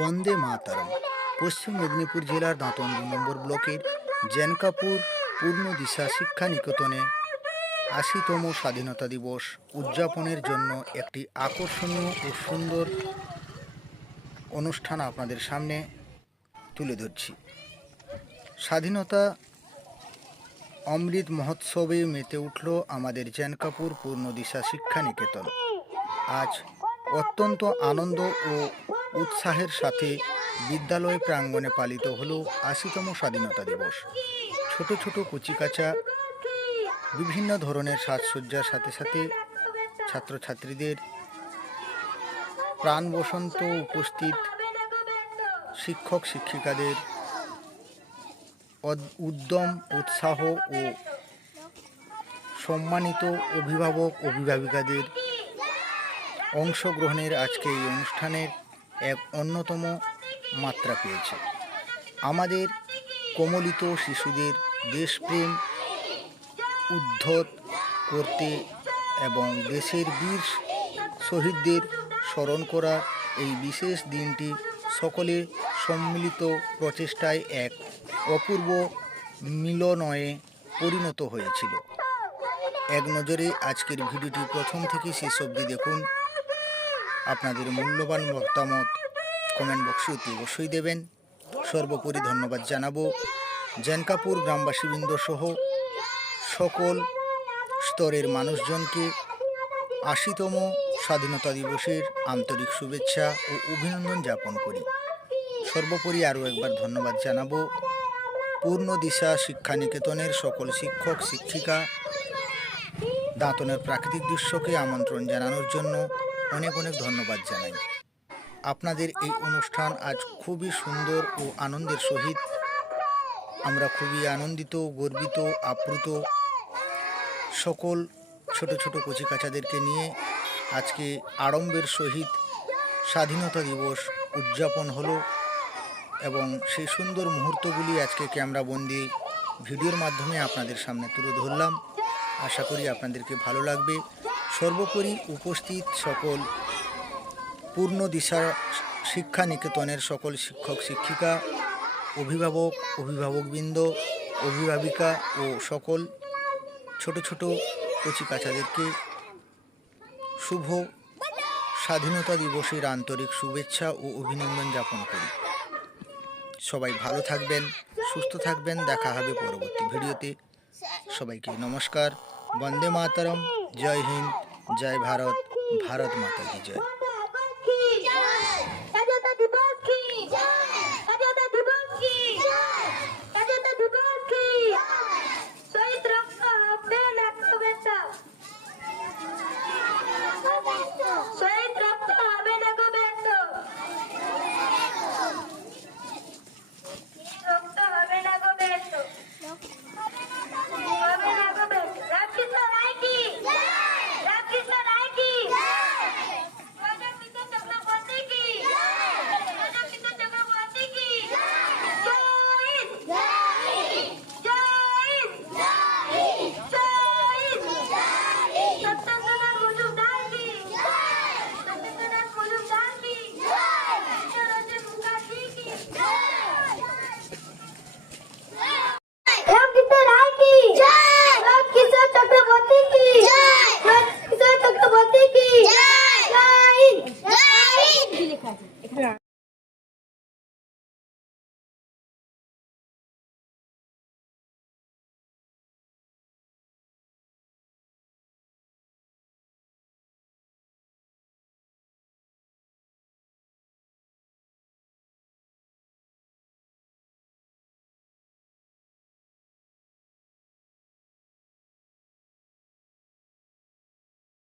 বন্দে মাতরম। পশ্চিম মেদিনীপুর জেলার দাঁতন ২ নম্বর ব্লকের জেনকাপুর পূর্ণ দিশা শিক্ষা নিকেতনে ৮০তম স্বাধীনতা দিবস উদযাপনের জন্য একটি আকর্ষণীয় ও সুন্দর অনুষ্ঠান আপনাদের সামনে তুলে ধরছি। স্বাধীনতা অমৃত মহোৎসবে মেতে উঠল আমাদের জেনকাপুর পূর্ণ দিশা শিক্ষা নিকেতন। আজ অত্যন্ত আনন্দ ও উৎসাহের সাথে বিদ্যালয় প্রাঙ্গণে পালিত হলো ৮০তম স্বাধীনতা দিবস। ছোট ছোট কচিকাঁচা বিভিন্ন ধরনের সাজসজ্জার সাথে সাথে ছাত্রছাত্রীদের প্রাণ বসন্ত উপস্থিত, শিক্ষক শিক্ষিকাদের উদ্যম উৎসাহ ও সম্মানিত অভিভাবক অভিভাবিকাদের অংশগ্রহণের আজকে এই অনুষ্ঠানের এক অন্যতম মাত্রা পেয়েছে। আমাদের কোমলিত শিশুদের দেশপ্রেম উদ্ধত করতে এবং দেশের বীর শহীদদের স্মরণ করা এই বিশেষ দিনটি সকলে সম্মিলিত প্রচেষ্টায় এক অপূর্ব মিলনয়ে পরিণত হয়েছিল। এক নজরে আজকের ভিডিওটি প্রথম থেকে শেষ অবধি দেখুন। আপনাদের মূল্যবান মতামত কমেন্ট বক্সে অতি অবশ্যই দেবেন। সর্বোপরি ধন্যবাদ জানাবো জেনকাপুর গ্রামবাসীবৃন্দ সহ সকল স্তরের মানুষজনকে ৮০তম স্বাধীনতা দিবসের আন্তরিক শুভেচ্ছা ও অভিনন্দন জ্ঞাপন করি। সর্বোপরি আরও একবার ধন্যবাদ জানাবো পূর্ণ দিশা শিক্ষা নিকেতনের সকল শিক্ষক শিক্ষিকা। দাঁতনের প্রাকৃতিক দৃশ্যকে আমন্ত্রণ জানানোর জন্য অনেক অনেক ধন্যবাদ জানাই। আপনাদের এই অনুষ্ঠান আজ খুবই সুন্দর ও আনন্দের সহিত আমরা খুবই আনন্দিত, গর্বিত, আপ্লুত। সকল ছোট ছোট কচিকাচাদেরকে নিয়ে আজকে আড়ম্বরের সহিত স্বাধীনতা দিবস উদযাপন হলো এবং সেই সুন্দর মুহূর্তগুলি আজকে ক্যামেরাবন্দি ভিডিওর মাধ্যমে আপনাদের সামনে তুলে ধরলাম। আশা করি আপনাদেরকে ভালো লাগবে। সর্বোপরি উপস্থিত সকল পূর্ণ দিশা শিক্ষা নিকেতনের সকল শিক্ষক শিক্ষিকা, অভিভাবক অভিভাবকবৃন্দ, অভিভাবিকা ও সকল ছোট ছোট কচিকাচাদেরকে শুভ স্বাধীনতা দিবসের আন্তরিক শুভেচ্ছা ও অভিনন্দন জ্ঞাপন করি। সবাই ভালো থাকবেন, সুস্থ থাকবেন। দেখা হবে পরবর্তী ভিডিওতে। সবাইকে নমস্কার। বন্দে মাতরম। জয় হিন্দ, জয় ভারত, ভারত মাতা কি জয়।